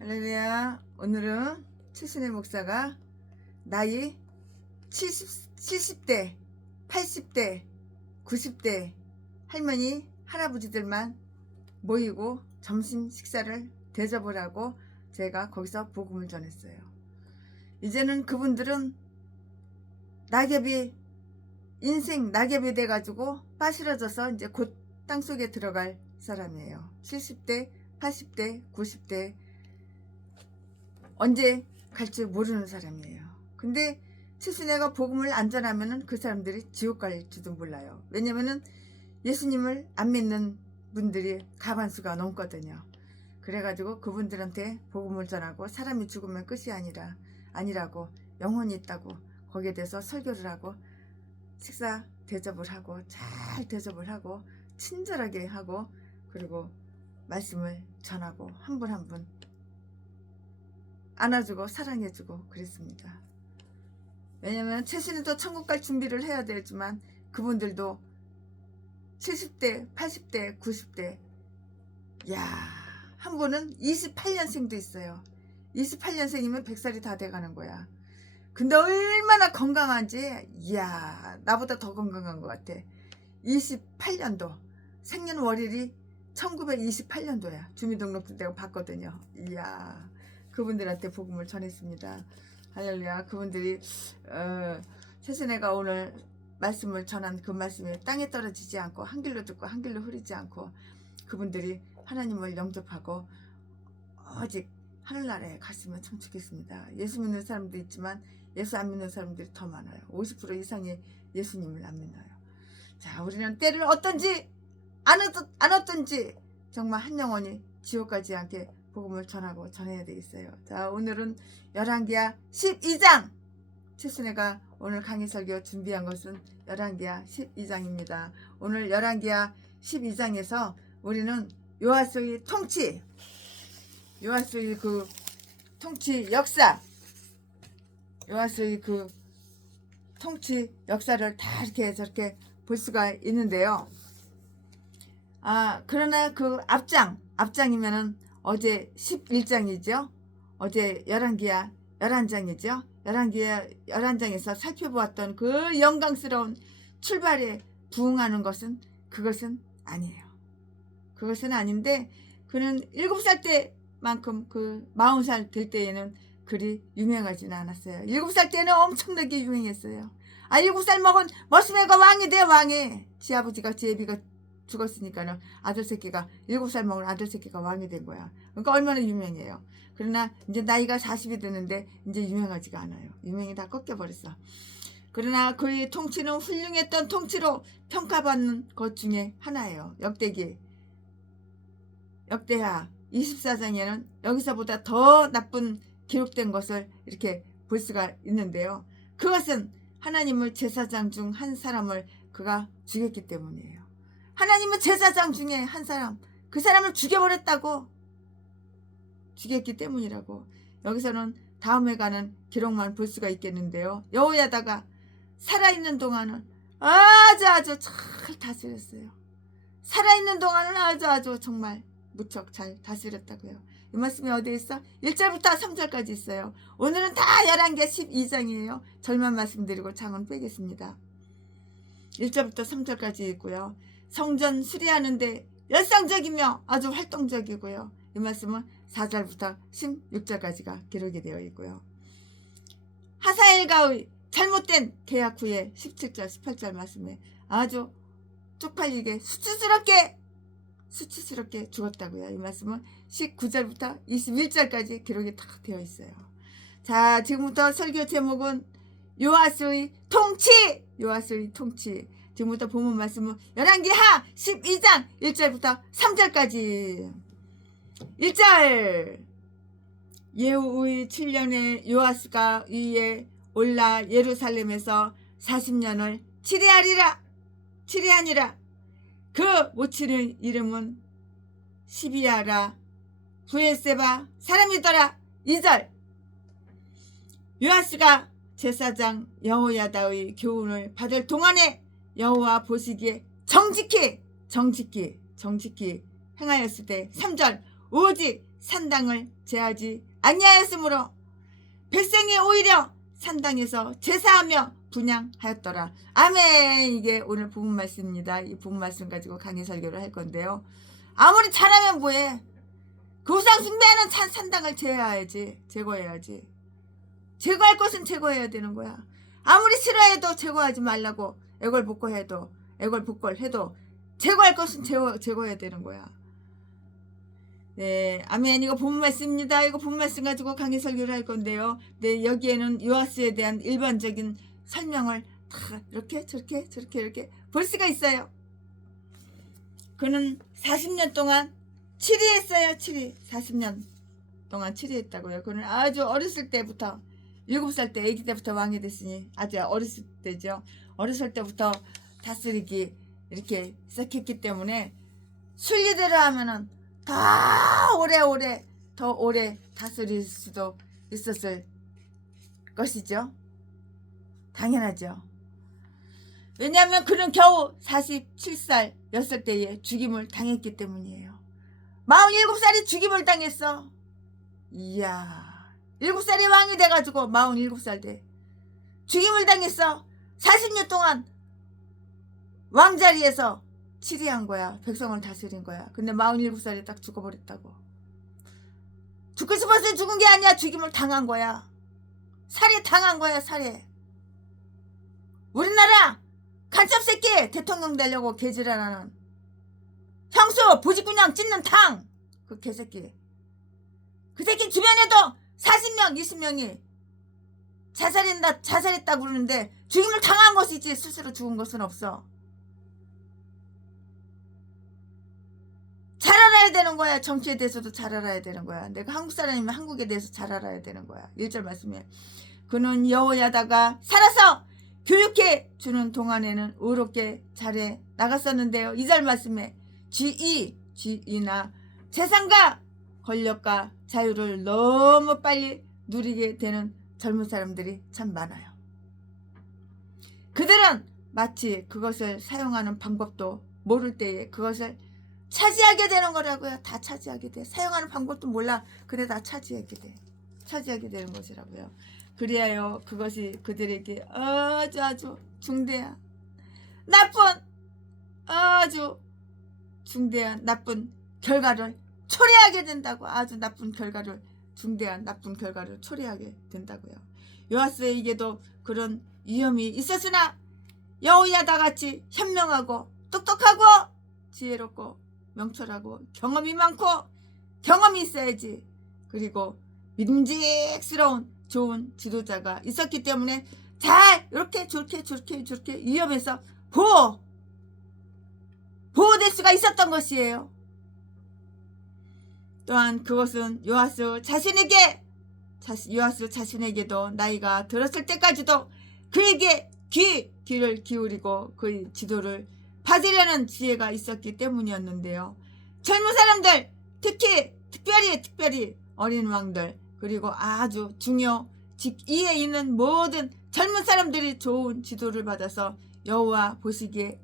할렐루야. 오늘은 최순애 목사가 나이 70대, 80대, 90대 할머니, 할아버지들만 모이고 점심 식사를 대접을 하고 제가 거기서 복음을 전했어요. 이제는 그분들은 낙엽이 인생 낙엽이 돼가지고 빠스러져서 이제 곧 땅속에 들어갈 사람이에요. 70대, 80대, 90대 언제 갈지 모르는 사람이에요. 근데 최순애가 복음을 안 전하면은 그 사람들이 지옥 갈지도 몰라요. 왜냐면은 예수님을 안 믿는 분들이 가반수가 넘거든요. 그래가지고 그분들한테 복음을 전하고 사람이 죽으면 끝이 아니라고 영혼이 있다고 거기에 대해서 설교를 하고 식사 대접을 하고 잘 대접을 하고 친절하게 하고 그리고 말씀을 전하고 한 분 한 분 안아주고 사랑해주고 그랬습니다. 왜냐면 최순애도 천국 갈 준비를 해야 되지만 그분들도 70대, 80대, 90대 한 분은 28년생도 있어요. 28년생이면 100살이 다 돼가는 거야. 근데 얼마나 건강한지 나보다 더 건강한 것 같아. 28년도 생년월일이 1928년도야. 주민등록도 내가 봤거든요. 그분들한테 복음을 전했습니다. 할렐루야. 그분들이 최순애가 오늘 말씀을 전한 그 말씀이 땅에 떨어지지 않고 한 길로 듣고 한 길로 흐르지 않고 그분들이 하나님을 영접하고 오직 하늘나라에 갔으면 참 좋겠습니다. 예수 믿는 사람도 있지만 예수 안 믿는 사람들이 더 많아요. 50% 이상이 예수님을 안 믿어요. 자, 우리는 때를 어떤지 안 어떤지 정말 한 영혼이 지옥 가지 않게 복음을 전하고 전해야 되겠어요. 자, 오늘은 열왕기하 12장 최순애가 오늘 강의 설교 준비한 것은 열왕기하 12장입니다. 오늘 열왕기하 12장에서 우리는 요아스의 통치, 요아스의 그 통치 역사, 요아스의 그 통치 역사를 다 이렇게 저렇게 볼 수가 있는데요. 그러나 그 앞장이면은 어제 11장이죠. 어제 열왕기하 11장이죠. 열왕기하 11장에서 살펴보았던 그 영광스러운 출발에 부응하는 것은 그것은 아니에요. 그것은 아닌데 그는 7살 때만큼 그 40살 될 때에는 그리 유명하지는 않았어요. 7살 때는 엄청나게 유행했어요. 7살 먹은 머스매가 왕이 돼. 왕이 지 아버지가 제비가 죽었으니까는 아들 새끼가 7살 먹은 아들 새끼가 왕이 된 거야. 그러니까 얼마나 유명해요. 그러나 이제 나이가 40이 되는데 이제 유명하지가 않아요. 유명이 다 꺾여버렸어. 그러나 그의 통치는 훌륭했던 통치로 평가받는 것 중에 하나예요. 역대하 24장에는 여기서보다 더 나쁜 기록된 것을 이렇게 볼 수가 있는데요. 그것은 하나님의 제사장 중 한 사람을 그가 죽였기 때문이에요. 하나님은 제사장 중에 한 사람, 그 사람을 죽여버렸다고. 죽였기 때문이라고. 여기서는 다음에 가는 기록만 볼 수가 있겠는데요. 여호야다가 살아있는 동안은 아주 잘 다스렸어요. 살아있는 동안은 아주 정말 무척 잘 다스렸다고요. 이 말씀이 어디에 있어? 1절부터 3절까지 있어요. 오늘은 다 11개 12장이에요. 절만 말씀드리고 장은 빼겠습니다. 1절부터 3절까지 있고요. 성전 수리하는데 열성적이며 아주 활동적이고요. 이 말씀은 4절부터 16절까지가 기록이 되어 있고요. 하사엘과의 잘못된 계약 후에 17절 18절 말씀에 아주 쪽팔리게 수치스럽게 죽었다고요. 이 말씀은 19절부터 21절까지 기록이 다 되어 있어요. 자, 지금부터 설교 제목은 요아스의 통치. 지금부터 본문 말씀은 열왕기하 12장 1절부터 3절까지. 1절 예후의 7년에 요아스가 위에 올라 예루살렘에서 40년을 치리하니라. 그 모친의 이름은 시비아라 부에세바 사람이더라. 2절 요아스가 제사장 여호야다의 교훈을 받을 동안에 여호와 보시기에 정직히 행하였을 때 3절 오직 산당을 제하지 아니하였으므로 백성이 오히려 산당에서 제사하며 분향하였더라. 아멘. 이게 오늘 본문 말씀입니다. 이 본문 말씀 가지고 강의 설교를 할 건데요. 아무리 잘하면 뭐해. 그 우상 숭배하는 산당을 제거해야지. 제거할 것은 제거해야 되는 거야. 아무리 싫어해도 제거하지 말라고 애걸복걸해도 제거할 것은 제거해야 되는 거야. 네, 아멘. 이거 본문 말씀입니다. 이거 본문 말씀 가지고 강의 설교를 할 건데요. 네, 여기에는 요아스에 대한 일반적인 설명을 다 이렇게 이렇게 볼 수가 있어요. 그는 40년 동안 치리했어요. 40년 동안 치리했다고요. 그는 아주 어렸을 때부터 7살 때 아기 때부터 왕이 됐으니 아주 어렸을 때죠. 어렸을 때부터 다스리기 이렇게 시작했기 때문에 순리대로 하면은 더 오래 다스릴 수도 있었을 것이죠. 당연하죠. 왜냐하면 그는 겨우 47살였을 때에 죽임을 당했기 때문이에요. 47살이 죽임을 당했어. 이야, 7살에 왕이 돼가지고 47살 돼 죽임을 당했어. 40년 동안 왕자리에서 치리한 거야. 백성을 다스린 거야. 근데 47살에 딱 죽어버렸다고. 죽고 싶어서 죽은 게 아니야. 죽임을 당한 거야. 살해당한 거야. 살해. 우리나라 간첩새끼 대통령 되려고 개지랄하는 형수 부직군형 찢는 탕 그 개새끼. 그 새끼 주변에도 40명 20명이 자살했다고 그러는데 죽임을 당한 것이지 스스로 죽은 것은 없어. 잘 알아야 되는 거야. 정치에 대해서도 잘 알아야 되는 거야. 내가 한국 사람이면 한국에 대해서 잘 알아야 되는 거야. 1절 말씀에 그는 여호야다가 살아서 교육해 주는 동안에는 의롭게 잘해 나갔었는데요. 2절 말씀에 지위나 재산과 권력과 자유를 너무 빨리 누리게 되는 젊은 사람들이 참 많아요. 그들은 마치 그것을 사용하는 방법도 모를 때에 그것을 차지하게 되는 거라고요. 다 차지하게 돼. 사용하는 방법도 몰라. 근데 다 차지하게 되는 것이라고요. 그래야요 그것이 그들에게 아주 중대한 아주 중대한 나쁜 결과를 초래하게 된다고. 아주 중대한 나쁜 결과를 초래하게 된다고요. 요아스에게도 그런 위험이 있었으나 여호야다 같이 현명하고 똑똑하고 지혜롭고 명철하고 경험이 많고 경험이 있어야지. 그리고 믿음직스러운 좋은 지도자가 있었기 때문에 잘 이렇게 좋게 위험해서 보호될 수가 있었던 것이에요. 또한 그것은 요아스 자신에게도 나이가 들었을 때까지도 그에게 귀를 기울이고 그의 지도를 받으려는 지혜가 있었기 때문이었는데요. 젊은 사람들 특별히 어린 왕들 그리고 아주 직위에 있는 모든 젊은 사람들이 좋은 지도를 받아서 여호와 보시기에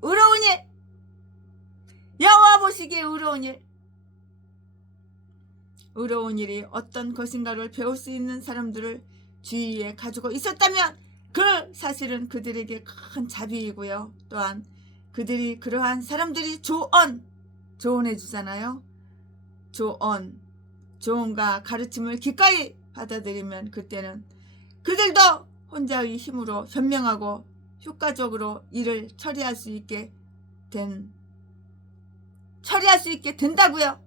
의로운 일이 어떤 것인가를 배울 수 있는 사람들을 주위에 가지고 있었다면 그 사실은 그들에게 큰 자비이고요. 또한 그들이 그러한 사람들이 조언해 주잖아요. 조언과 가르침을 기꺼이 받아들이면 그때는 그들도 혼자의 힘으로 현명하고 효과적으로 일을 처리할 수 있게 된다고요.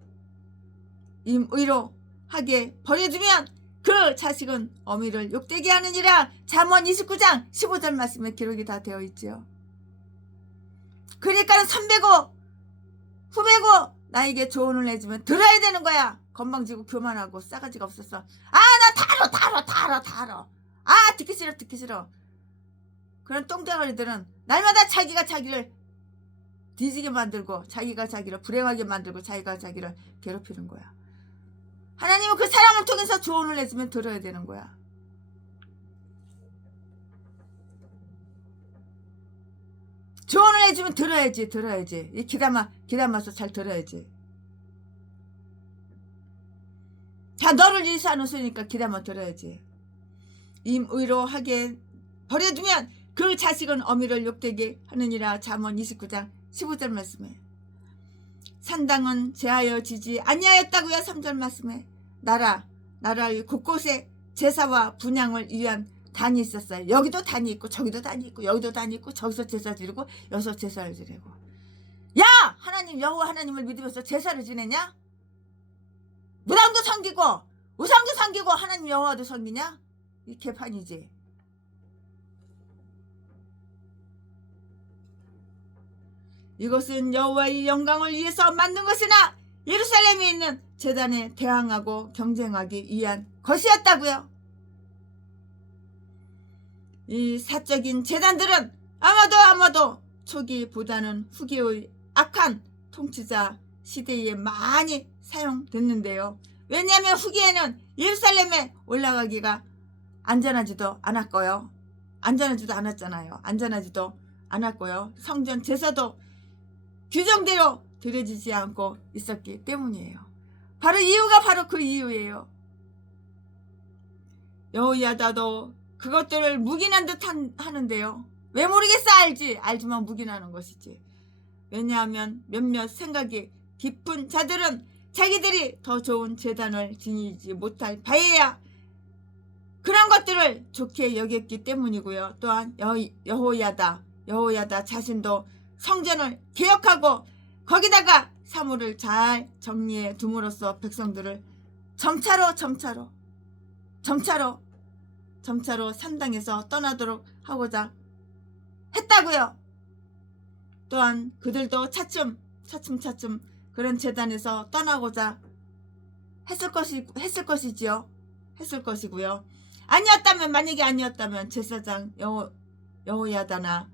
의로하게 버려두면 그 자식은 어미를 욕되게 하느니라. 잠언 29장 15절 말씀에 기록이 다 되어 있죠. 그러니까 선배고 후배고 나에게 조언을 해주면 들어야 되는 거야. 건방지고 교만하고 싸가지가 없었어. 나 다 알아. 듣기 싫어. 그런 똥대가리들은 날마다 자기가 자기를 뒤지게 만들고 자기가 자기를 불행하게 만들고 자기가 자기를 괴롭히는 거야. 하나님은 그 사람을 통해서 조언을 해주면 들어야 되는 거야. 조언을 해주면 들어야지. 이 귀담아서 잘 들어야지. 다 너를 위해서 안 웃으니까 기다만 들어야지. 임의로 하게 버려두면 그 자식은 어미를 욕되게 하느니라. 잠언 29장 15절 말씀에. 산당은 제하여 지지 아니하였다고요. 3절 말씀에. 나라의 곳곳에 제사와 분향을 위한 단이 있었어요. 여기도 단이 있고 저기도 단이 있고 여기도 단이 있고 저기서 제사 지르고 여기서 제사를 지내고. 야! 하나님 여호와 하나님을 믿으면서 제사를 지내냐? 무당도 섬기고 우상도 섬기고 하나님 여호와도 섬기냐? 이 개판이지. 이것은 여호와의 영광을 위해서 만든 것이나 예루살렘에 있는 제단에 대항하고 경쟁하기 위한 것이었다고요. 이 사적인 제단들은 아마도 초기보다는 후기의 악한 통치자 시대에 많이 사용됐는데요. 왜냐하면 후기에는 예루살렘에 올라가기가 안전하지도 않았고요. 안전하지도 않았잖아요. 안전하지도 않았고요. 성전 제사도 규정대로 드려지지 않고 있었기 때문이에요. 이유가 바로 그 이유예요. 여호야다도 그것들을 묵인한 듯 하는데요. 왜 모르겠어? 알지만 묵인하는 것이지. 왜냐하면 몇몇 생각이 깊은 자들은 자기들이 더 좋은 제단을 지니지 못할 바에야 그런 것들을 좋게 여겼기 때문이고요. 또한 여호야다 자신도 성전을 개혁하고 거기다가 사물을 잘 정리해 둠으로써 백성들을 점차로 산당에서 떠나도록 하고자 했다고요. 또한 그들도 차츰 그런 제단에서 떠나고자 했을 것이고요. 만약에 아니었다면 제사장 여호야다나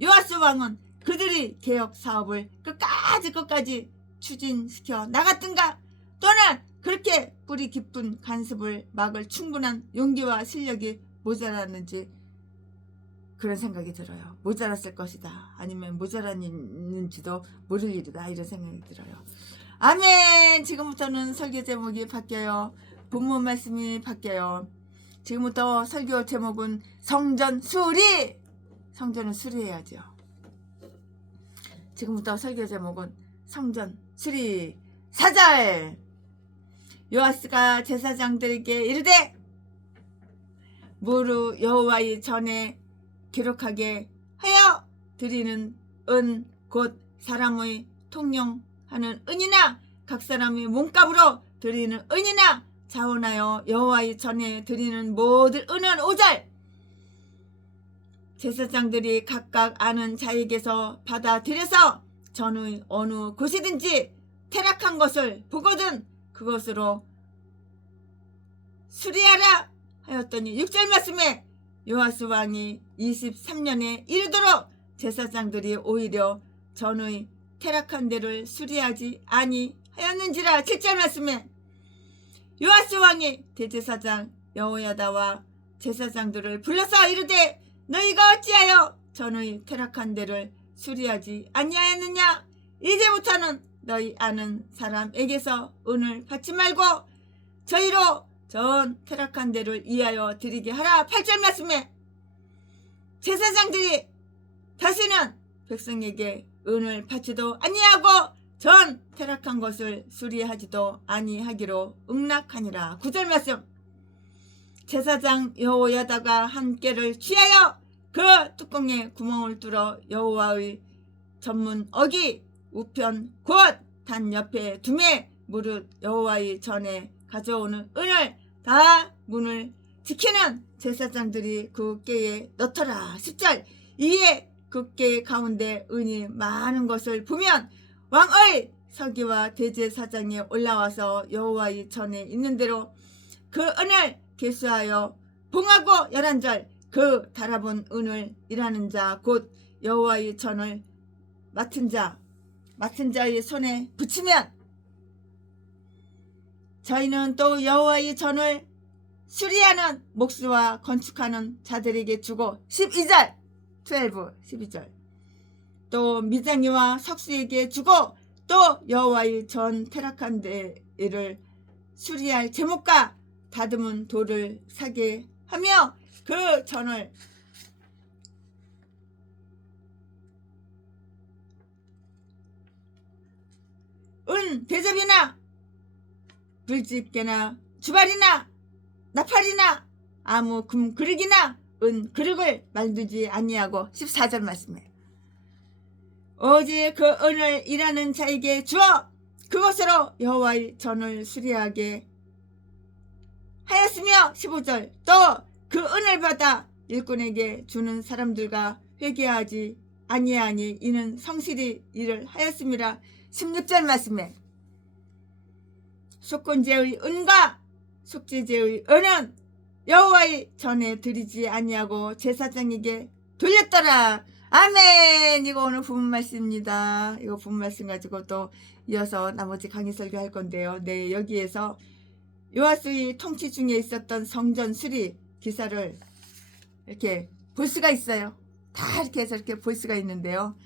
요아스 왕은 그들이 개혁 사업을 끝까지 추진시켜 나갔든가, 또는 그렇게 뿌리 깊은 간섭을 막을 충분한 용기와 실력이 모자랐는지 그런 생각이 들어요. 모자랐을 것이다. 아니면 모자랐는지도 모를 일이다. 이런 생각이 들어요. 아멘. 지금부터는 설교 제목이 바뀌어요. 본문 말씀이 바뀌어요. 지금부터 설교 제목은 성전을 수리해야죠. 지금부터 설교 제목은 성전 수리. 4절. 요아스가 제사장들에게 이르되 무릇 여호와의 전에 기록하게 하여 드리는 은 곧 사람의 통용하는 은이나 각 사람의 몸값으로 드리는 은이나 자원하여 여호와의 전에 드리는 모든 은은 5절. 제사장들이 각각 아는 자에게서 받아들여서 전의 어느 곳이든지 퇴락한 것을 보거든 그것으로 수리하라 하였더니 6절 말씀에 요아스 왕이 23년에 이르도록 제사장들이 오히려 전의 퇴락한 데를 수리하지 아니하였는지라. 7절 말씀에 요아스 왕이 대제사장 여호야다와 제사장들을 불러서 이르되 너희가 어찌하여 전의 퇴락한 데를 수리하지 아니하였느냐? 이제부터는 너희 아는 사람에게서 은을 받지 말고 저희로 전 퇴락한 데를 이하여 드리게 하라. 8절 말씀에 제사장들이 다시는 백성에게 은을 받지도 아니하고 전 퇴락한 것을 수리하지도 아니하기로 응낙하니라. 9절 말씀. 제사장 여호야다가 한 꾀를 취하여 그 뚜껑에 구멍을 뚫어 여호와의 전문 어기 우편 곧 단 옆에 두매 무릇 여호와의 전에 가져오는 은을 다 문을 지키는 제사장들이 그 꾀에 넣더라. 10절. 이에 그 꾀 가운데 은이 많은 것을 보면 왕의 서기와 대제사장이 올라와서 여호와의 전에 있는 대로 그 은을 계수하여 봉하고 11절. 그 달아본 은을 일하는 자 곧 여호와의 전을 맡은 자의 손에 붙이면 저희는 또 여호와의 전을 수리하는 목수와 건축하는 자들에게 주고 12절 또 미장이와 석수에게 주고 또 여호와의 전 퇴락한 데를 수리할 제목과 다듬은 돌을 사게 하며 그 전을 은 대접이나 불집게나 주발이나 나팔이나 아무 금 그릇이나 은 그릇을 만들지 아니하고 14절 말씀에 오직 그 은을 일하는 자에게 주어 그것으로 여호와의 전을 수리하게 하였으며 15절 또 그 은을 받아 일꾼에게 주는 사람들과 회개하지 아니하니 이는 성실히 일을 하였음이라. 16절 말씀에 속건제의 은과 속죄제의 은은 여호와의 전에 드리지 아니하고 제사장에게 돌렸더라. 아멘. 이거 오늘 본문 말씀입니다. 이거 본문 말씀 가지고 또 이어서 나머지 강의 설교할 건데요. 네, 여기에서 요아스의 통치 중에 있었던 성전 수리 기사를 이렇게 볼 수가 있어요. 다 이렇게 해서 이렇게 볼 수가 있는데요.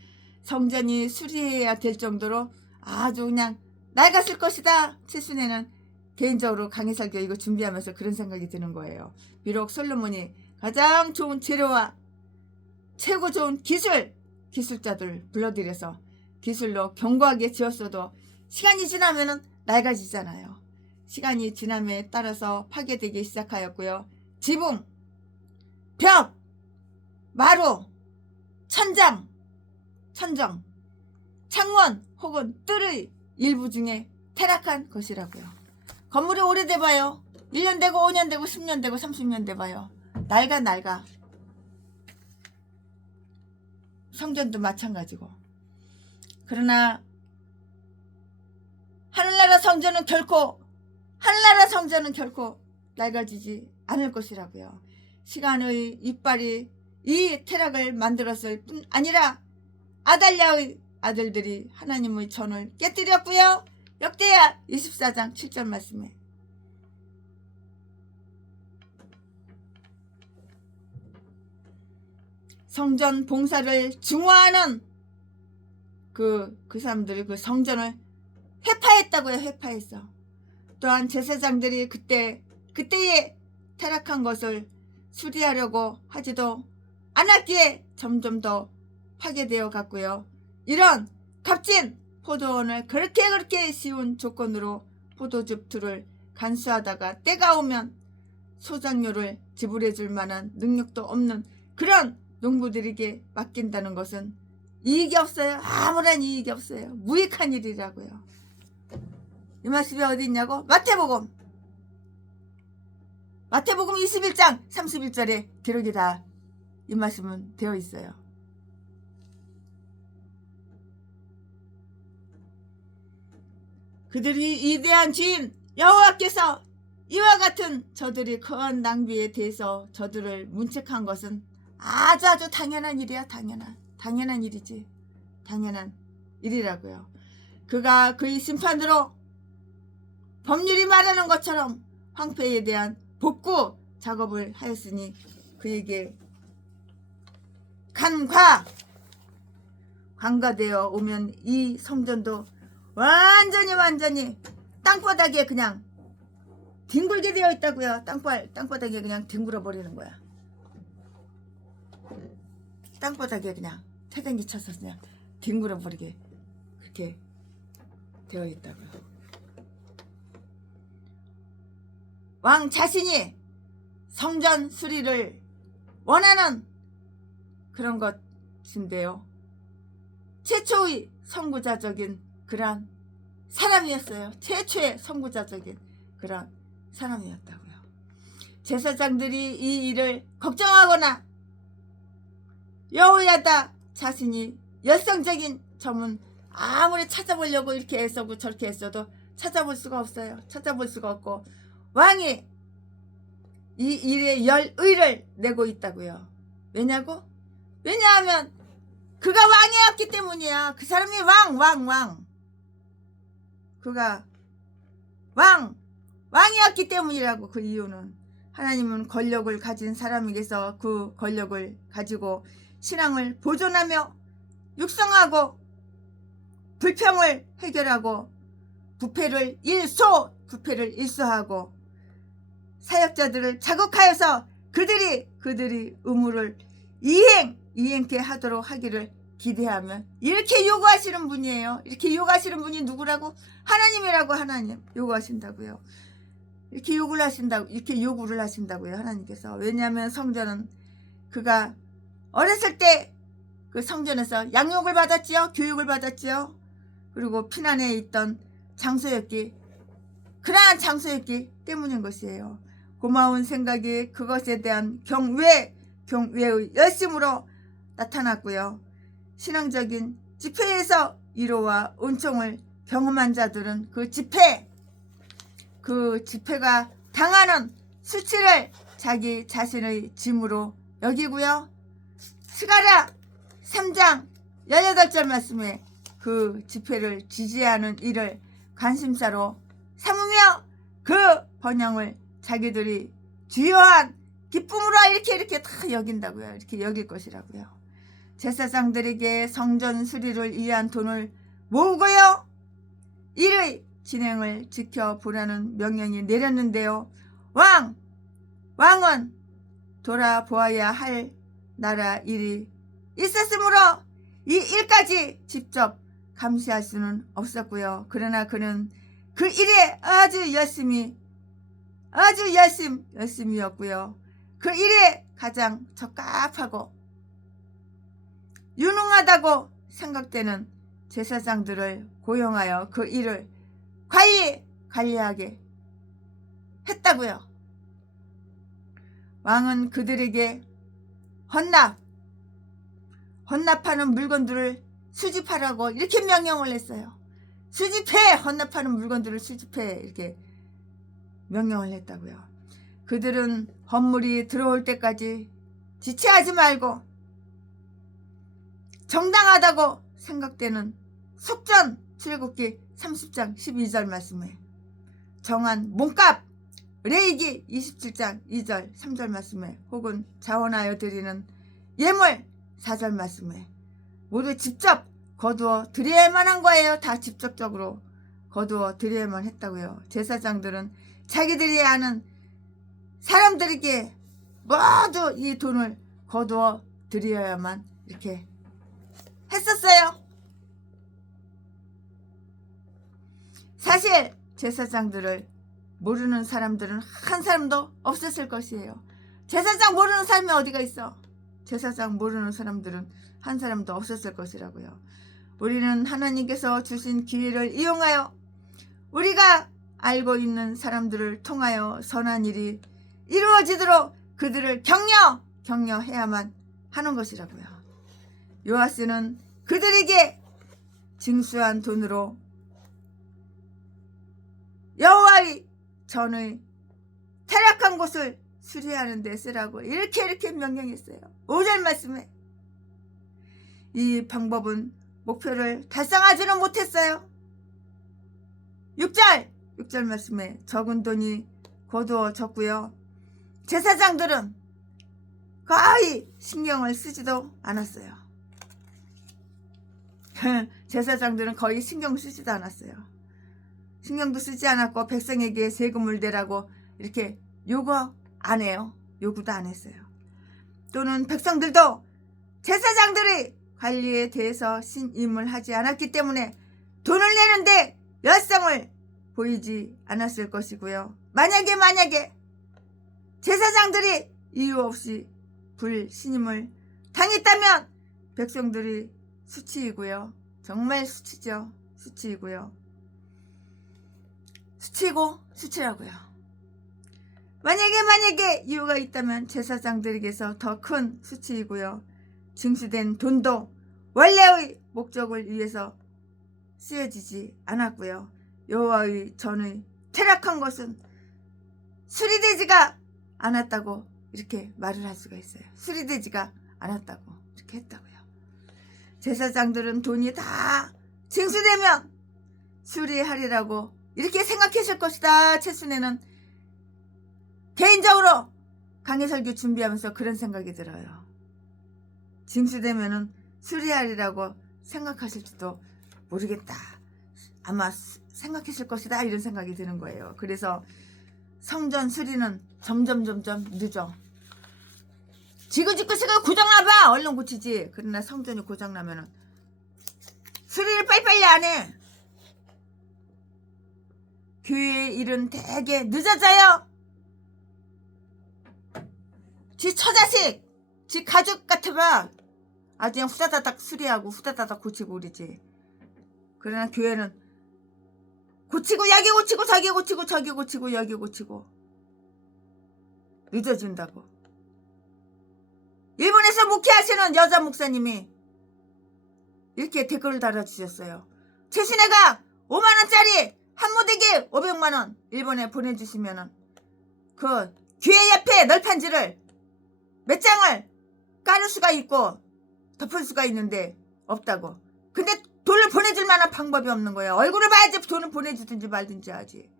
성전이 수리해야 될 정도로 아주 그냥 낡았을 것이다. 최순애는 개인적으로 강의 설교 이거 준비하면서 그런 생각이 드는 거예요. 비록 솔로몬이 가장 좋은 재료와 최고 좋은 기술자들 불러들여서 기술로 견고하게 지었어도 시간이 지나면은 낡아지잖아요. 시간이 지남에 따라서 파괴되기 시작하였고요. 지붕, 벽, 마루, 천정, 창문 혹은 뜰의 일부 중에 타락한 것이라고요. 건물이 오래돼 봐요. 1년 되고 5년 되고 10년 되고 30년 돼 봐요. 낡아. 성전도 마찬가지고. 그러나 하늘나라 성전은 결코 낡아지지 않을 것이라고요. 시간의 이빨이 이 태락을 만들었을 뿐 아니라 아달랴의 아들들이 하나님의 전을 깨뜨렸고요. 역대하 24장 7절 말씀에 성전 봉사를 중화하는 그 사람들이 그 성전을 회파했다고요. 회파했어. 또한 제사장들이 그때에 타락한 것을 수리하려고 하지도 않았기에 점점 더 파괴되어 갔고요. 이런 값진 포도원을 그렇게 쉬운 조건으로 포도즙투를 간수하다가 때가 오면 소장료를 지불해 줄 만한 능력도 없는 그런 농부들에게 맡긴다는 것은 이익이 없어요. 아무런 이익이 없어요. 무익한 일이라고요. 이 말씀이 어디 있냐고? 마태복음 21장 31절에 기록이 다 이 말씀은 되어 있어요. 그들이 이대한 주인 여호와께서 이와 같은 저들이 거한 낭비에 대해서 저들을 문책한 것은 아주 당연한 일이야. 당연한 일이지. 당연한 일이라고요. 그가 그의 심판으로 법률이 말하는 것처럼 황폐에 대한 복구 작업을 하였으니 그에게 간과되어 오면 이 성전도 완전히 땅바닥에 그냥 뒹굴게 되어 있다고요. 땅바닥에 그냥 뒹굴어 버리는 거야. 땅바닥에 그냥 태댕기 쳐서 그냥 뒹굴어 버리게 그렇게 되어 있다고요. 왕 자신이 성전 수리를 원하는 그런 것인데요. 최초의 선구자적인 그런 사람이었어요. 최초의 선구자적인 그런 사람이었다고요. 제사장들이 이 일을 걱정하거나 여호야다 자신이 열성적인 점은 아무리 찾아보려고 이렇게 애써고 저렇게 애써도 찾아볼 수가 없어요. 찾아볼 수가 없고 왕이 이 일에 열의를 내고 있다고요. 왜냐하면 그가 왕이었기 때문이야. 그 사람이 왕. 그가 왕이었기 때문이라고. 그 이유는 하나님은 권력을 가진 사람에게서 그 권력을 가지고 신앙을 보존하며 육성하고 불평을 해결하고 부패를 부패를 일소하고 사역자들을 자극하여서 그들이 의무를 이행케 하도록 하기를 기대하면, 이렇게 요구하시는 분이에요. 이렇게 요구하시는 분이 누구라고? 하나님이라고. 하나님 요구하신다고요. 이렇게 요구를 하신다고요, 하나님께서. 왜냐하면 성전은 그가 어렸을 때 그 성전에서 양육을 받았지요, 교육을 받았지요. 그리고 피난에 있던 장소였기, 그러한 장소였기 때문인 것이에요. 고마운 생각이 그것에 대한 경외의 열심으로 나타났고요. 신앙적인 집회에서 위로와 은총을 경험한 자들은 그 집회가 당하는 수치를 자기 자신의 짐으로 여기고요. 스가랴 3장 18절 말씀에 그 집회를 지지하는 일을 관심사로 삼으며 그 번영을 자기들이 주요한 기쁨으로 이렇게 다 여긴다고요. 이렇게 여길 것이라고요. 제사장들에게 성전 수리를 위한 돈을 모으고요, 일의 진행을 지켜보라는 명령이 내렸는데요. 왕은 돌아보아야 할 나라 일이 있었으므로 이 일까지 직접 감시할 수는 없었고요. 그러나 그는 그 일에 아주 열심이었고요. 그 일에 가장 적합하고 유능하다고 생각되는 제사장들을 고용하여 그 일을 관리하게 했다고요. 왕은 그들에게 헌납하는 물건들을 수집하라고 이렇게 명령을 했어요. 헌납하는 물건들을 수집해, 이렇게 명령을 했다고요. 그들은 헌물이 들어올 때까지 지체하지 말고 정당하다고 생각되는 속전 출애굽기 30장 12절 말씀에 정한 몸값 레위기 27장 2절 3절 말씀에 혹은 자원하여 드리는 예물 4절 말씀에 모두 직접 거두어 드려야만 한 거예요. 다 직접적으로 거두어 드려야만 했다고요. 제사장들은 자기들이 아는 사람들에게 모두 이 돈을 거두어 드려야만 이렇게 했었어요. 사실 제사장들을 모르는 사람들은 한 사람도 없었을 것이에요. 제사장 모르는 사람이 어디가 있어? 제사장 모르는 사람들은 한 사람도 없었을 것이라고요. 우리는 하나님께서 주신 기회를 이용하여 우리가 알고 있는 사람들을 통하여 선한 일이 이루어지도록 그들을 격려해야만 하는 것이라고요. 요아스는 그들에게 징수한 돈으로 여호와의 전의 타락한 곳을 수리하는 데 쓰라고 이렇게 명령했어요. 5절 말씀에. 이 방법은 목표를 달성하지는 못했어요. 6절 말씀에 적은 돈이 거두어졌고요. 제사장들은 거의 신경을 쓰지도 않았어요. 제사장들은 거의 신경 쓰지도 않았어요. 신경도 쓰지 않았고 백성에게 세금을 내라고 이렇게 요구 안 해요. 요구도 안 했어요. 또는 백성들도 제사장들이 관리에 대해서 신임을 하지 않았기 때문에 돈을 내는데 열성을 보이지 않았을 것이고요. 만약에 제사장들이 이유 없이 불신임을 당했다면 백성들이 수치이고요. 정말 수치죠. 수치이고요. 수치고 수치라고요. 만약에 이유가 있다면 제사장들에게서 더 큰 수치이고요. 징수된 돈도 원래의 목적을 위해서 쓰여지지 않았고요. 여호와의 전의 퇴락한 것은 수리되지가 않았다고 이렇게 말을 할 수가 있어요. 수리되지가 않았다고 이렇게 했다고요. 제사장들은 돈이 다 징수되면 수리하리라고 이렇게 생각했을 것이다. 최순애는 개인적으로 강해설교 준비하면서 그런 생각이 들어요. 징수되면은 수리하리라고 생각하실지도 모르겠다. 아마 생각했을 것이다 이런 생각이 드는 거예요. 그래서 성전 수리는 점점 늦어. 지그지그 고장나봐 얼른 고치지. 그러나 성전이 고장나면은 수리를 빨리빨리 안 해. 교회의 일은 되게 늦어져요. 지 처자식, 지 가족 같아봐 아주 그냥 후다다닥 수리하고 후다다닥 고치고 그러지. 그러나 교회는 고치고 여기 고치고 저기 고치고 저기 고치고 여기 고치고 늦어진다고. 일본에서 목회하시는 여자 목사님이 이렇게 댓글을 달아주셨어요. 최신혜가 5만원짜리 한 무대기 500만원 일본에 보내주시면은 그 교회 옆에 널판지를 몇 장을 깔을 수가 있고 덮을 수가 있는데 없다고. 근데 돈을 보내줄 만한 방법이 없는 거예요. 얼굴을 봐야지 돈을 보내주든지 말든지 하지.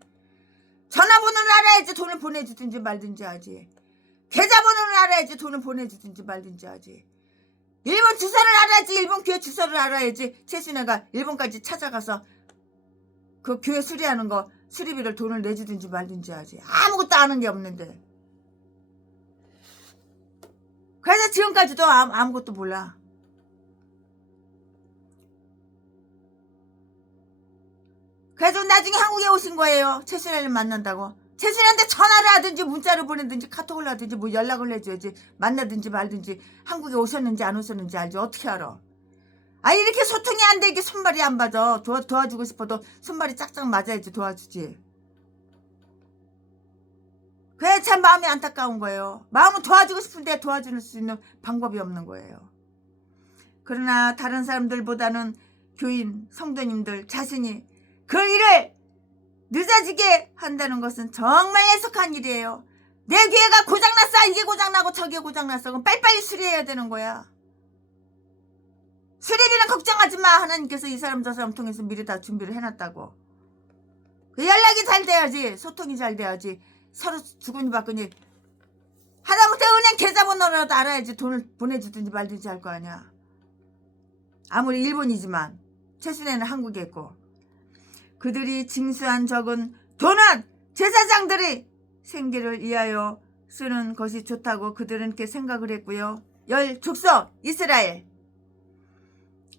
전화번호를 알아야지 돈을 보내주든지 말든지 하지. 계좌번호를 알아야지 돈을 보내주든지 말든지 하지. 일본 주소를 알아야지. 일본 교회 주소를 알아야지. 최신혜가 일본까지 찾아가서 그 교회 수리하는 거 수리비를 돈을 내주든지 말든지 하지. 아무것도 아는 게 없는데. 그래서 지금까지도 아무것도 몰라. 그래서 나중에 한국에 오신 거예요. 최순애를 만난다고. 최순애한테 전화를 하든지 문자를 보내든지 카톡을 하든지 뭐 연락을 해줘야지. 만나든지 말든지 한국에 오셨는지 안 오셨는지 알지. 어떻게 알아. 아 이렇게 소통이 안 돼. 이게 손발이 안 맞아. 도와주고 싶어도 손발이 짝짝 맞아야지 도와주지. 그래 참 마음이 안타까운 거예요. 마음은 도와주고 싶은데 도와줄 수 있는 방법이 없는 거예요. 그러나 다른 사람들보다는 교인, 성도님들 자신이 그 일을 늦어지게 한다는 것은 정말 애석한 일이에요. 내 교회가 고장났어. 이게 고장나고 저게 고장났어. 그럼 빨리빨리 수리해야 되는 거야. 수리비는 걱정하지 마. 하나님께서 이 사람 저 사람 통해서 미리 다 준비를 해놨다고. 연락이 잘 돼야지. 소통이 잘 돼야지. 서로 주거니 받거니 하다못해 은행 계좌번호라도 알아야지 돈을 보내주든지 말든지 할 거 아니야. 아무리 일본이지만 최순애는 한국에 있고 그들이 징수한 적은 돈은 제사장들이 생계를 위하여 쓰는 것이 좋다고 그들은 이렇게 생각을 했고요. 10 족속 이스라엘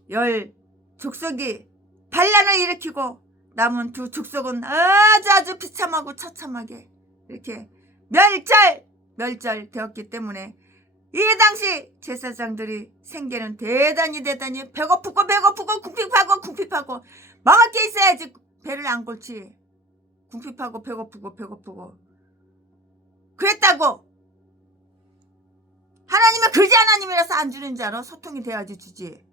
10 족속이 반란을 일으키고 남은 2 족속은 아주 비참하고 처참하게 이렇게 멸절 되었기 때문에 이 당시 제사장들이 생계는 대단히 배고프고 궁핍하고 먹을 게 있어야지 배를 안 골치. 궁핍하고 배고프고 그랬다고. 하나님은 그지 하나님이라서 안 주는 줄 알아. 소통이 돼야지 주지.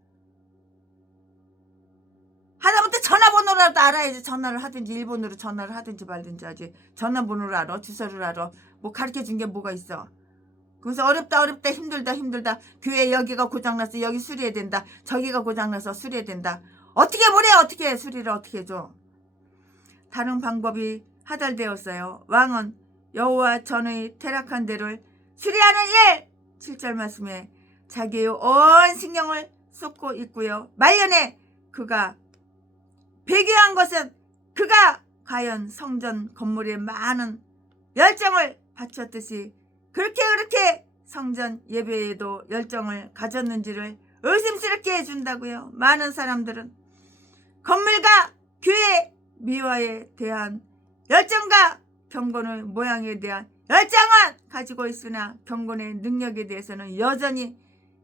하다못해 전화번호라도 알아야지. 전화를 하든지 일본으로 전화를 하든지 말든지 하지. 전화번호를 알아. 주소를 알아. 뭐 가르쳐준 게 뭐가 있어. 그래서 어렵다 힘들다. 교회 여기가 고장났어. 여기 수리해야 된다. 저기가 고장나서 수리해야 된다. 어떻게 뭐래. 어떻게 수리를 어떻게 해줘. 다른 방법이 하달되었어요. 왕은 여호와 전의 퇴락한 데를 수리하는 일 7절 말씀에 자기의 온 신경을 쏟고 있고요. 말년에 그가 배교한 것은 그가 과연 성전 건물에 많은 열정을 바쳤듯이 그렇게 성전 예배에도 열정을 가졌는지를 의심스럽게 해준다고요. 많은 사람들은 건물과 교회 미화에 대한 열정과 경건의 모양에 대한 열정은 가지고 있으나 경건의 능력에 대해서는 여전히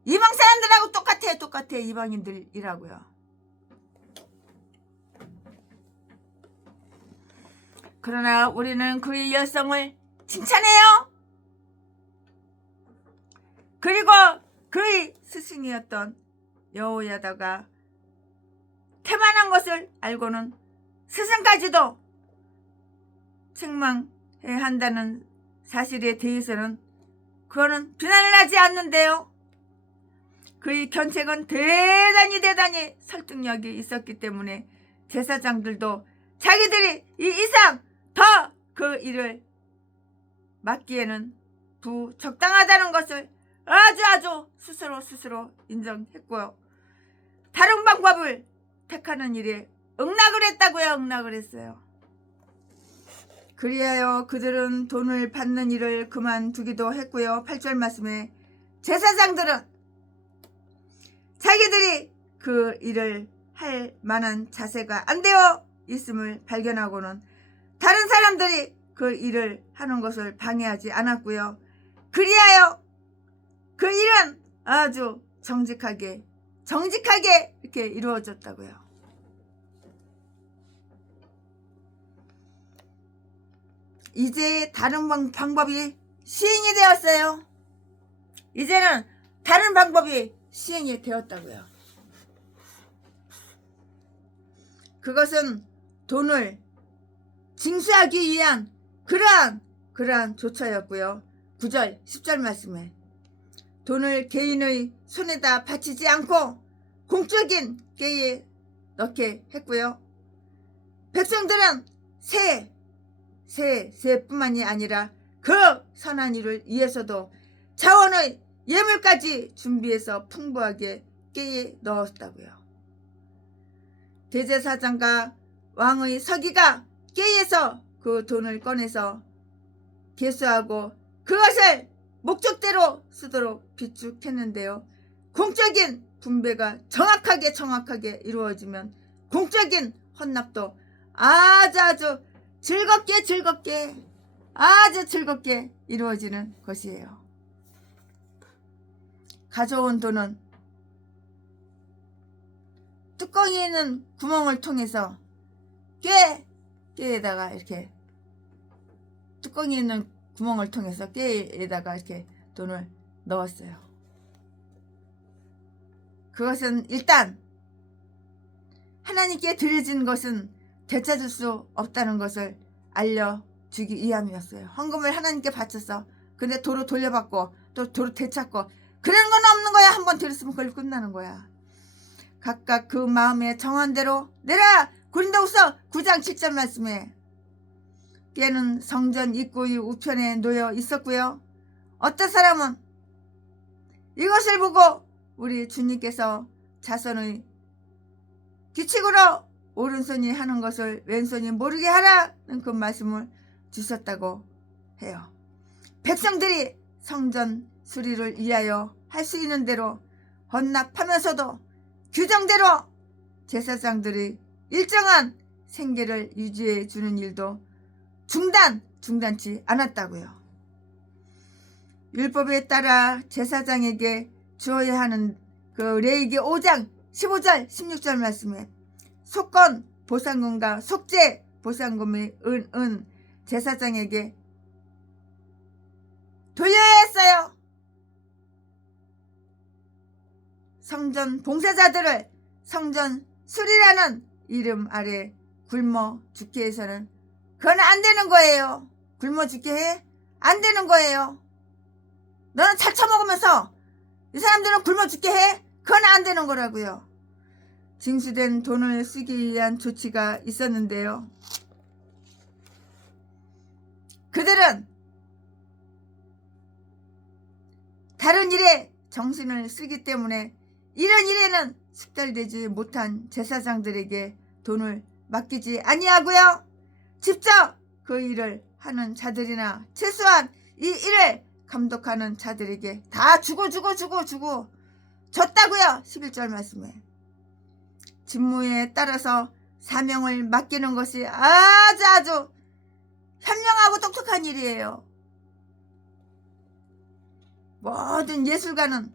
이방 사람들하고 똑같아 이방인들이라고요. 그러나 우리는 그의 열성을 칭찬해요. 그리고 그의 스승이었던 여호야다가 태만한 것을 알고는 스승까지도 책망해야 한다는 사실에 대해서는 그거는 비난을 하지 않는데요. 그의 견책은 대단히 설득력이 있었기 때문에 제사장들도 자기들이 이 이상 더 그 일을 맡기에는 부적당하다는 것을 아주 스스로 인정했고요. 다른 방법을 택하는 일에 응락을 했다고요. 응락을 했어요. 그리하여 그들은 돈을 받는 일을 그만두기도 했고요. 8절 말씀에 제사장들은 자기들이 그 일을 할 만한 자세가 안 되어 있음을 발견하고는 다른 사람들이 그 일을 하는 것을 방해하지 않았고요. 그리하여 그 일은 아주 정직하게 이렇게 이루어졌다고요. 이제 다른 방법이 시행이 되었어요. 이제는 다른 방법이 시행이 되었다고요. 그것은 돈을 징수하기 위한 그러한 조처였고요. 9절 10절 말씀에 돈을 개인의 손에다 바치지 않고 공적인 꾀에 넣게 했고요. 백성들은 새뿐만이 아니라 그 선한 일을 위해서도 자원의 예물까지 준비해서 풍부하게 꾀에 넣었다고요. 대제사장과 왕의 서기가 꾀에서 그 돈을 꺼내서 계수하고 그것을 목적대로 쓰도록 비축했는데요. 공적인 분배가 정확하게 이루어지면 공적인 헌납도 아주 즐겁게 이루어지는 것이에요. 가져온 돈은 뚜껑이 있는 구멍을 통해서 꾀에다가 이렇게 뚜껑이 있는 구멍을 통해서 꾀에다가 이렇게 돈을 넣었어요. 그것은 일단 하나님께 드려진 것은 되찾을 수 없다는 것을 알려주기 위함이었어요. 헌금을 하나님께 바쳐서 근데 도로 돌려받고 또 도로 되찾고 그런 건 없는 거야. 한번 드렸으면 그걸 끝나는 거야. 각각 그 마음에 정한 대로 내라. 고린도후서 9장 7절 말씀에 꾀는 성전 입구의 우편에 놓여 있었고요. 어떤 사람은 이것을 보고 우리 주님께서 자손의 규칙으로 오른손이 하는 것을 왼손이 모르게 하라는 그 말씀을 주셨다고 해요. 백성들이 성전 수리를 위하여 할 수 있는 대로 헌납하면서도 규정대로 제사장들이 일정한 생계를 유지해 주는 일도 중단치 않았다고요. 율법에 따라 제사장에게 주어야 하는 그 레위기 5장 15절 16절 말씀에 속건 보상금과 속죄 보상금의 은 제사장에게 돌려야 했어요. 성전 봉사자들을 성전 수리라는 이름 아래 굶어 죽게 해서는 그건 안 되는 거예요. 굶어 죽게 해? 안 되는 거예요. 너는 잘 처먹으면서 이 사람들은 굶어 죽게 해? 그건 안 되는 거라고요. 징수된 돈을 쓰기 위한 조치가 있었는데요. 그들은 다른 일에 정신을 쓰기 때문에 이런 일에는 숙달되지 못한 제사장들에게 돈을 맡기지 아니하고요. 직접 그 일을 하는 자들이나 최소한 이 일을 감독하는 자들에게 다 주고 줬다고요. 11절 말씀에 직무에 따라서 사명을 맡기는 것이 아주 현명하고 똑똑한 일이에요. 모든 예술가는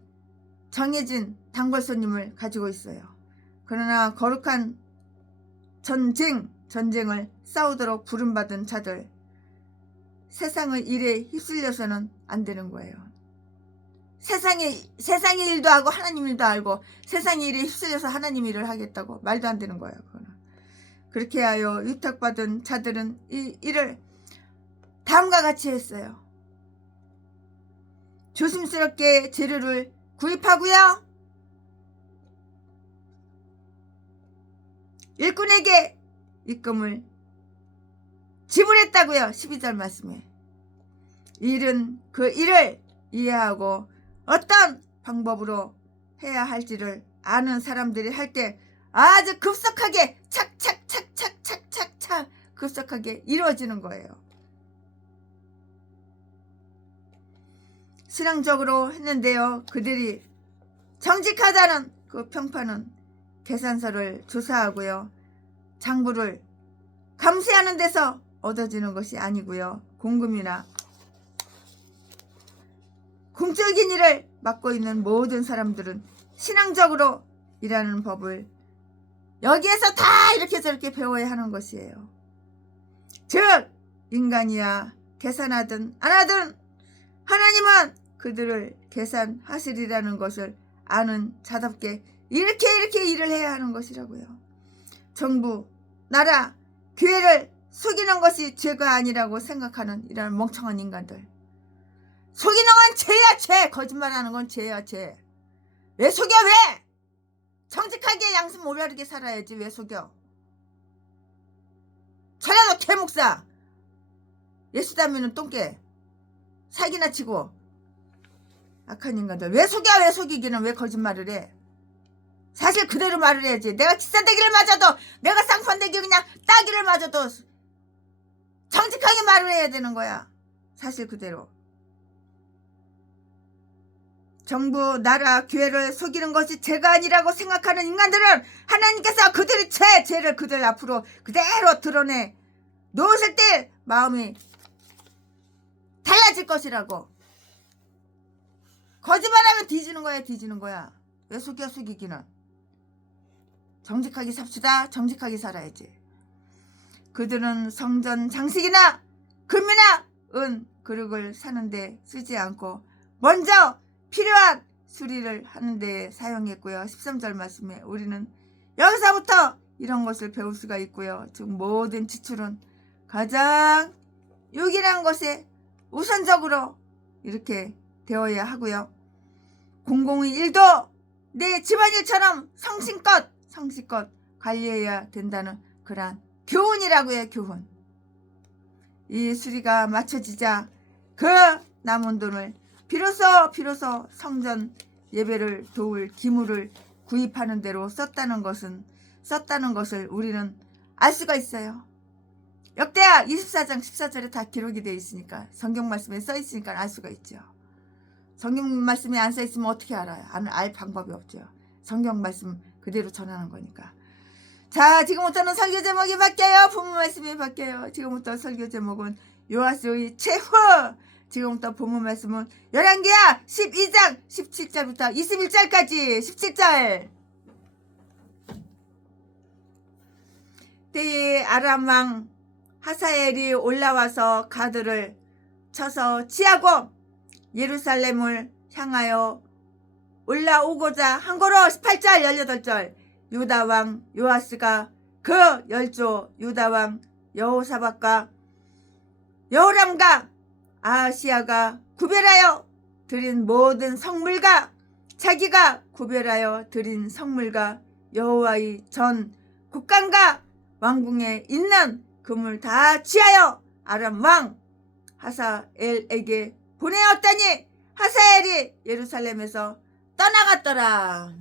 정해진 단골 손님을 가지고 있어요. 그러나 거룩한 전쟁을 싸우도록 부름받은 자들, 세상의 일에 휩쓸려서는 안 되는 거예요. 세상의 일도 하고 하나님 일도 알고 세상의 일에 휩쓸려서 하나님 일을 하겠다고 말도 안 되는 거예요. 그거는. 그렇게 하여 위탁받은 자들은 이 일을 다음과 같이 했어요. 조심스럽게 재료를 구입하고요. 일꾼에게 입금을 지불했다고요. 12절 말씀에. 일은 그 일을 이해하고 어떤 방법으로 해야 할지를 아는 사람들이 할 때 아주 급속하게 착착착착착착착 급속하게 이루어지는 거예요. 신앙적으로 했는데요. 그들이 정직하다는 그 평판은 계산서를 조사하고요. 장부를 감시하는 데서 얻어지는 것이 아니고요. 공금이나 공적인 일을 맡고 있는 모든 사람들은 신앙적으로 일하는 법을 여기에서 다 이렇게 저렇게 배워야 하는 것이에요. 즉 인간이야 계산하든 안 하든 하나님은 그들을 계산하시리라는 것을 아는 자답게 이렇게 일을 해야 하는 것이라고요. 정부, 나라, 교회를 속이는 것이 죄가 아니라고 생각하는 이런 멍청한 인간들. 속이는 건 죄야 죄. 거짓말하는 건 죄야 죄. 왜 속여 왜? 정직하게 양심 올바르게 살아야지 왜 속여? 차라리 개목사 예수 닮으면 똥개 사기나 치고 악한 인간들 왜 속여 왜 속이기는 왜 거짓말을 해? 사실 그대로 말을 해야지. 내가 기싸대기를 맞아도 내가 쌍판대기 그냥 따기를 맞아도 정직하게 말을 해야 되는 거야. 사실 그대로. 정부, 나라, 교회를 속이는 것이 죄가 아니라고 생각하는 인간들은 하나님께서 그들의 죄를 그들 앞으로 그대로 드러내 놓으실 때 마음이 달라질 것이라고. 거짓말하면 뒤지는 거야 뒤지는 거야. 왜 속여 속이기는. 정직하게 삽시다. 정직하게 살아야지. 그들은 성전 장식이나 금이나 은 그릇을 사는데 쓰지 않고 먼저 필요한 수리를 하는 데 사용했고요. 13절 말씀에 우리는 여기서부터 이런 것을 배울 수가 있고요. 즉 모든 지출은 가장 유일한 것에 우선적으로 이렇게 되어야 하고요. 공공의 일도 내 집안일처럼 성심껏 관리해야 된다는 그런 교훈이라고요. 교훈. 이 수리가 맞춰지자 그 남은 돈을 비로소 성전 예배를 도울 기물을 구입하는 대로 썼다는 것을 우리는 알 수가 있어요. 역대하 24장 14절에 다 기록이 되어 있으니까 성경 말씀에 써 있으니까 알 수가 있죠. 성경 말씀이 안 써 있으면 어떻게 알아요? 알 방법이 없죠. 성경 말씀 그대로 전하는 거니까. 자, 지금부터는 설교 제목이 바뀌어요. 본문 말씀이 바뀌어요. 지금부터 설교 제목은 요아스의 최후. 지금부터 본문 말씀은 열왕기하 12장 17절부터 21절까지 17절. 때에 아람 왕 하사엘이 올라와서 가드를 쳐서 취하고 예루살렘을 향하여 올라오고자 한 거로 18절 18절. 유다왕 요아스가 그 열조 유다왕 여호사밧과 여호람과 아하시야가 구별하여 드린 모든 성물과 자기가 구별하여 드린 성물과 여호와의 전 국간과 왕궁에 있는 금을 다 취하여 아람 왕 하사엘에게 보내었더니 하사엘이 예루살렘에서 떠나갔더라.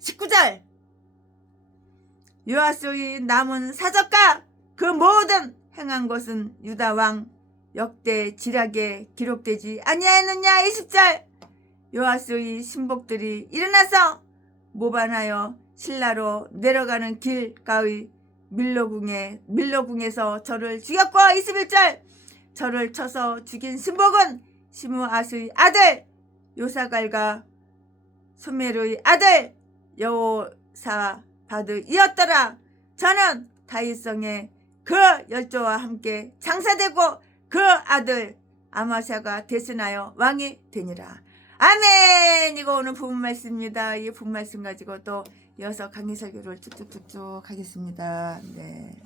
19절. 요아스의 남은 사적과 그 모든 행한 것은 유다왕 역대 지략에 기록되지 아니하였느냐. 20절. 요아스의 신복들이 일어나서 모반하여 신라로 내려가는 길가의 밀로궁에서 저를 죽였고. 21절. 저를 쳐서 죽인 신복은 시므앗의 아들 요사갈과 소멜의 아들 여호사밧이었더라. 저는 다윗성에 그 열조와 함께 장사되고 그 아들 아마샤가 대신하여 왕이 되니라. 아멘. 이거 오늘 본문 말씀입니다. 이 본문 말씀 가지고 또 이어서 강의 설교를 쭉쭉쭉쭉 하겠습니다. 네.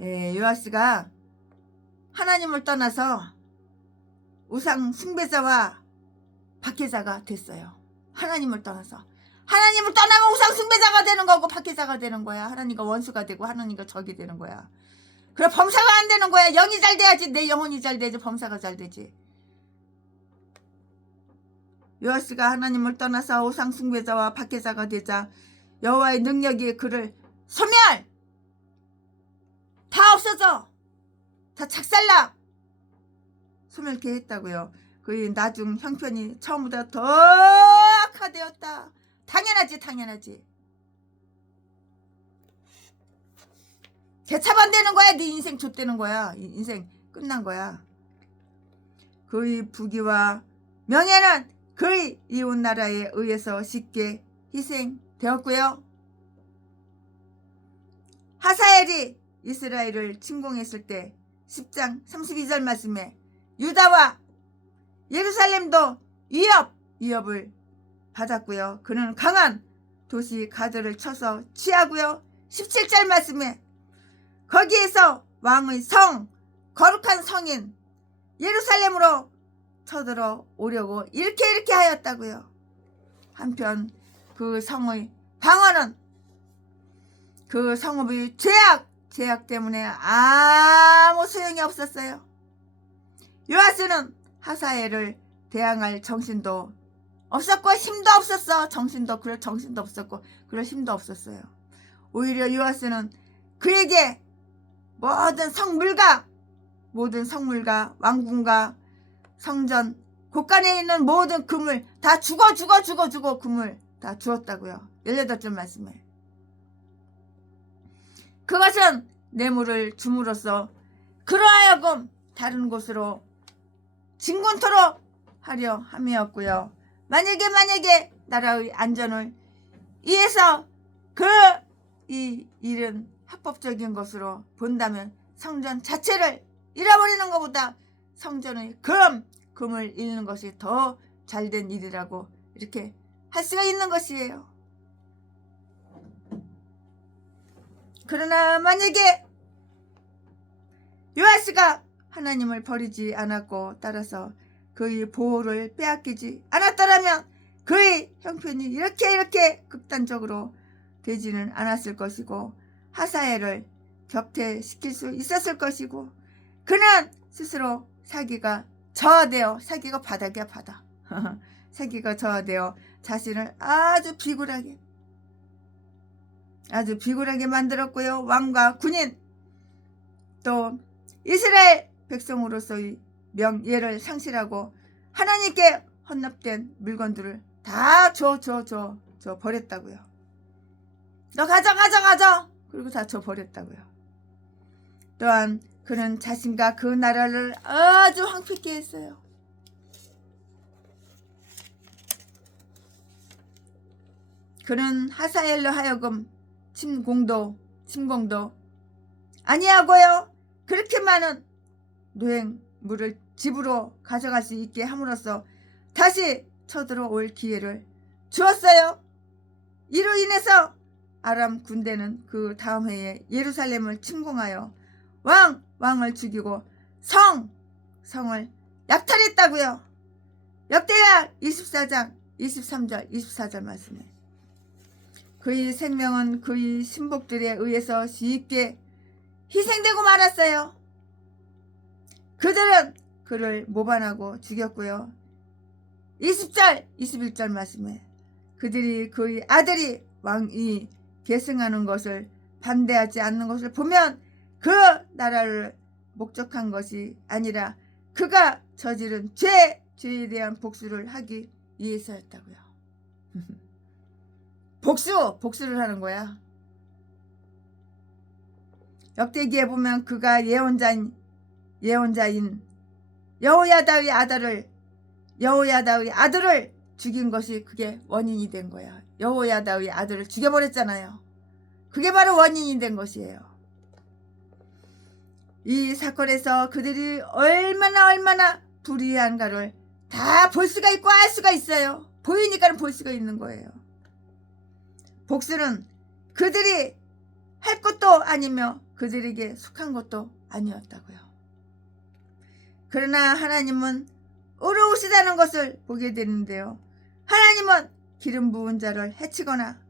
예, 요아스가 하나님을 떠나서 우상 숭배자와 박해자가 됐어요. 하나님을 떠나서. 하나님을 떠나면 우상 숭배자가 되는 거고 박해자가 되는 거야. 하나님과 원수가 되고 하나님과 적이 되는 거야. 그래 범사가 안 되는 거야. 영이 잘 돼야지 내 영혼이 잘 되지. 범사가 잘 되지. 요아스가 하나님을 떠나서 우상 숭배자와 박해자가 되자 여호와의 능력이 그를 소멸! 다 없어져! 다 작살나! 소멸케 했다고요. 그의 나중 형편이 처음보다 더 악화되었다. 당연하지, 당연하지. 개차반되는 거야. 네 인생 좆되는 거야. 인생 끝난 거야. 그의 부귀와 명예는 그의 이웃 나라에 의해서 쉽게 희생되었고요. 하사엘이 이스라엘을 침공했을 때 10장 32절 말씀에 유다와 예루살렘도 위협을 받았고요. 그는 강한 도시 가드를 쳐서 취하고요. 17절 말씀에 거기에서 왕의 성, 거룩한 성인 예루살렘으로 쳐들어오려고 이렇게 하였다고요. 한편 그 성의 방어는 그 성읍의 죄악 때문에 아무 소용이 없었어요. 요아스는 하사엘을 대항할 정신도 없었고 힘도 없었어. 그럴 정신도 없었고 그럴 힘도 없었어요. 오히려 요아스는 그에게 모든 성물과 왕궁과 성전 곳간에 있는 모든 금을 다 주고 금을 다 주었다고요. 18절 말씀에. 그것은 뇌물을 줌으로써 그러하여금 다른 곳으로 진군토록 하려 함이었고요. 만약에 나라의 안전을 위해서 이 일은 합법적인 것으로 본다면 성전 자체를 잃어버리는 것보다 성전의 금을 잃는 것이 더 잘된 일이라고 이렇게 할 수가 있는 것이에요. 그러나 만약에 요아스가 하나님을 버리지 않았고 따라서 그의 보호를 빼앗기지 않았더라면 그의 형편이 이렇게 극단적으로 되지는 않았을 것이고 하사엘을 격퇴시킬 수 있었을 것이고 그는 스스로 사기가 바닥이야 바닥. 사기가 저하되어 자신을 아주 비굴하게 만들었고요. 왕과 군인 또 이스라엘 백성으로서의 명예를 상실하고 하나님께 헌납된 물건들을 다 줘 버렸다고요. 너 가져 그리고 다 줘 버렸다고요. 또한 그는 자신과 그 나라를 아주 황폐케 했어요. 그는 하사엘로 하여금 침공도 아니하고요. 그렇게 많은 노획물을 집으로 가져갈 수 있게 함으로써 다시 쳐들어올 기회를 주었어요. 이로 인해서 아람 군대는 그 다음 해에 예루살렘을 침공하여 왕을 죽이고 성을 약탈했다고요. 역대하 24장 23절 24절 말씀에 그의 생명은 그의 신복들에 의해서 쉽게 희생되고 말았어요. 그들은 그를 모반하고 죽였고요. 20절 21절 말씀에 그들이 그의 아들이 왕이 계승하는 것을 반대하지 않는 것을 보면 그 나라를 목적한 것이 아니라 그가 저지른 죄에 대한 복수를 하기 위해서였다고요. 복수를 하는 거야. 역대기에 보면 그가 예언자인 여호야다의 아들을 죽인 것이 그게 원인이 된 거야. 여호야다의 아들을 죽여버렸잖아요. 그게 바로 원인이 된 것이에요. 이 사건에서 그들이 얼마나 불의한가를 다 볼 수가 있고 알 수가 있어요. 보이니까 볼 수가 있는 거예요. 복수는 그들이 할 것도 아니며 그들에게 속한 것도 아니었다고요. 그러나 하나님은 의로우시다는 것을 보게 되는데요. 하나님은 기름 부은 자를 해치거나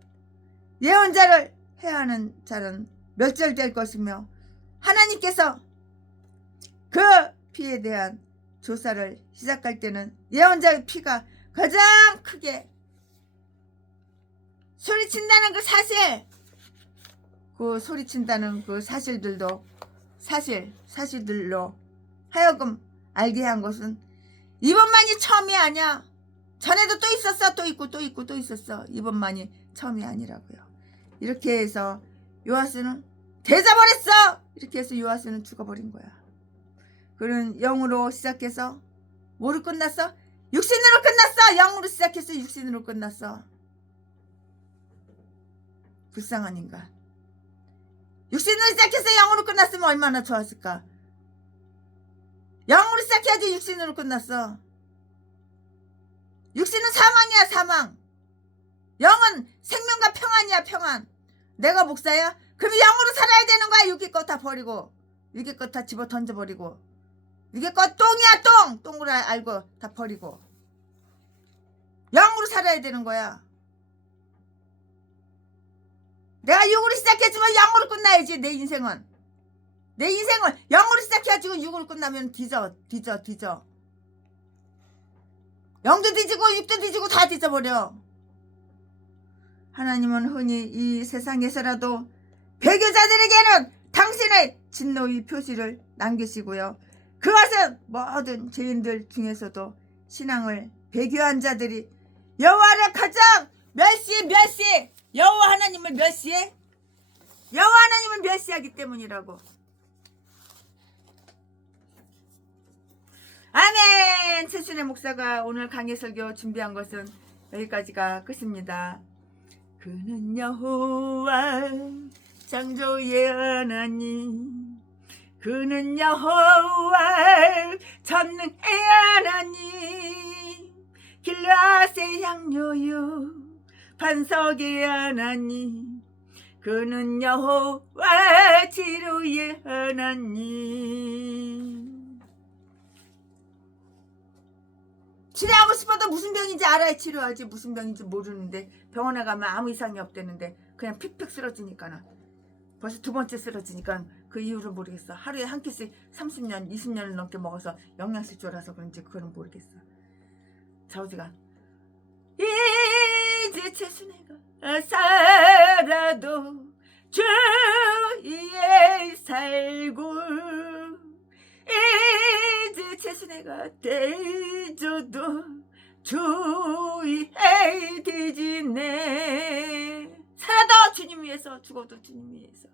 예언자를 해하는 자는 멸절될 것이며 하나님께서 그 피에 대한 조사를 시작할 때는 예언자의 피가 가장 크게 소리친다는 그 사실, 그 소리친다는 그 사실들로 하여금 알게 한 것은 이번만이 처음이 아니야. 전에도 또 있었어. 또 있고 또 있고 또 있었어. 이번만이 처음이 아니라고요. 이렇게 해서 요하스는 대자버렸어. 이렇게 해서 요하스는 죽어버린 거야. 그는 영으로 시작해서 뭐로 끝났어? 육신으로 끝났어. 영으로 시작해서 육신으로 끝났어. 불쌍한 인간. 육신으로 시작해서 영으로 끝났으면 얼마나 좋았을까. 영으로 시작해야지 육신으로 끝났어. 육신은 사망이야, 사망. 영은 생명과 평안이야, 평안. 내가 목사야? 그럼 영으로 살아야 되는 거야. 육의 것 다 버리고, 육의 것 다 집어 던져버리고, 육의 것 똥이야, 똥. 똥으로 알고 다 버리고 영으로 살아야 되는 거야. 내가 육으로 시작했지만 영으로 끝나야지. 내 인생은 영으로 시작해야지. 육으로 끝나면 뒤져. 영도 뒤지고 육도 뒤지고 다 뒤져버려. 하나님은 흔히 이 세상에서라도 배교자들에게는 당신의 진노의 표시를 남기시고요. 그것은 모든 죄인들 중에서도 신앙을 배교한 자들이 여호와를 가장 멸시해. 여호와 하나님을 멸시해? 여호와 하나님을 멸시하기 때문이라고. 아멘. 최순애 목사가 오늘 강해 설교 준비한 것은 여기까지가 끝입니다. 그는 여호와 창조의 하나님, 그는 여호와 전능의 하나님, 길라앗의 양료요 반석의 하나님, 그는 여호와 치료의 하나님. 치료하고 싶어도 무슨 병인지 알아야 치료하지. 무슨 병인지 모르는데 병원에 가면 아무 이상이 없대는데 그냥 픽픽 쓰러지니까는 벌써 두 번째 쓰러지니까 그 이유를 모르겠어. 하루에 한 끼씩 30년 20년을 넘게 먹어서 영양실조라서 그런지 그거는 모르겠어. 자우지가 이제 최순애가 살아도 주 위에 살고, 이제 최순애가 되져도 주 위에 되지네. 살아도 주님 위해서, 죽어도 주님 위해서.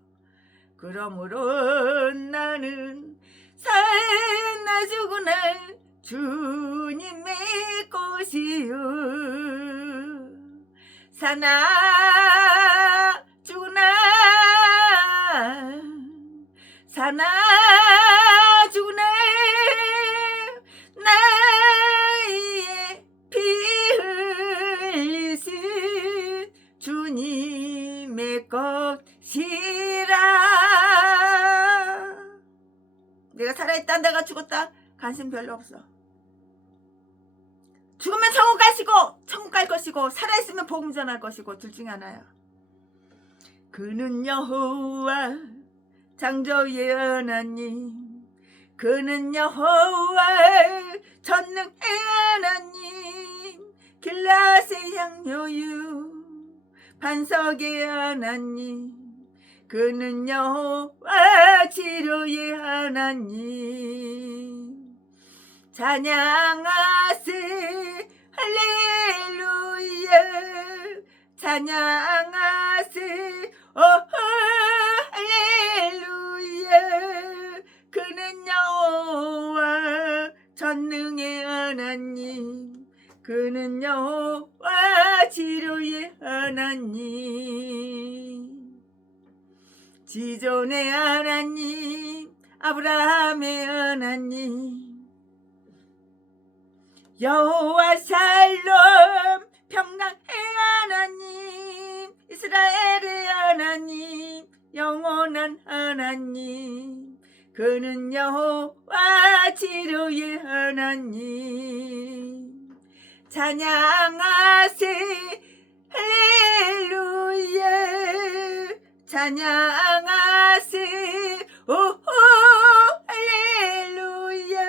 그러므로 나는 살나 죽으나 주님의 것이요, 사나 죽으나 사나 죽으나 나의 피 흘리신 주님의 것이라. 내가 살아있다 내가 죽었다 관심 별로 없어. 죽으면 천국 갈 것이고 살아있으면 복음 전할 것이고 둘 중에 하나야. 그는 여호와 창조의 하나님, 그는 여호와 전능의 하나님, 길라앗의 양료유 반석의 하나님, 그는 여호와 치료의 하나님. 찬양하세 할렐루야, 찬양하세 할렐루야. 그는 여호와 전능의 하나님, 그는 여호와 치료의 하나님. 지존의 하나님, 아브라함의 하나님, 여호와 샬롬 평강의 하나님, 이스라엘의 하나님, 영원한 하나님, 그는 여호와 치료의 하나님. 찬양하세 할렐루야, 찬양하세 오호 할렐루야.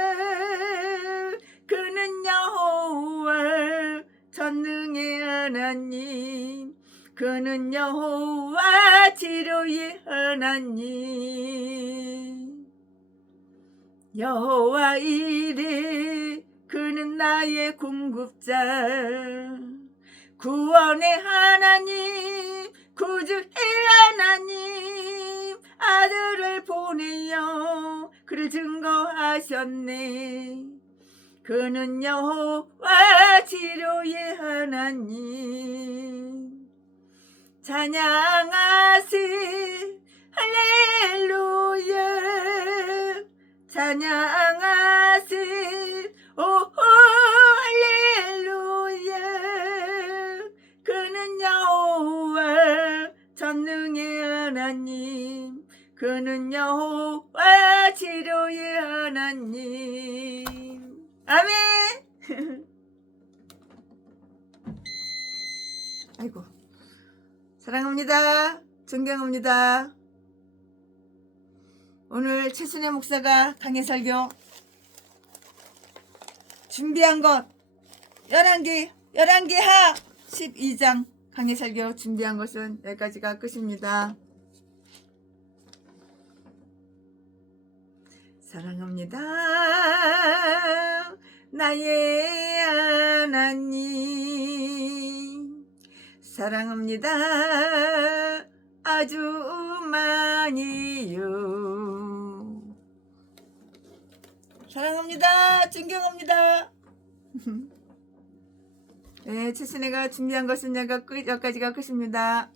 그는 여호와 그는 여호와 치료의 하나님. 여호와 이레 그는 나의 공급자. 구원의 하나님, 구주의 하나님, 아들을 보내어 그를 증거하셨네. 그는 여호와 치료의 하나님. 찬양하세 할렐루야. 찬양하세 오 할렐루야. 그는 여호와 전능의 하나님. 그는 여호와 치료의 하나님. 아멘. 아이고, 사랑합니다. 존경합니다. 오늘 최순애 목사가 강해 설교 준비한 것 11개 하 12장 강해 설교 준비한 것은 여기까지가 끝입니다. 사랑합니다. 나의 하나님. 사랑합니다. 아주 많이요. 사랑합니다. 존경합니다. 네, 최순애가 준비한 것은 여기까지가 끝입니다.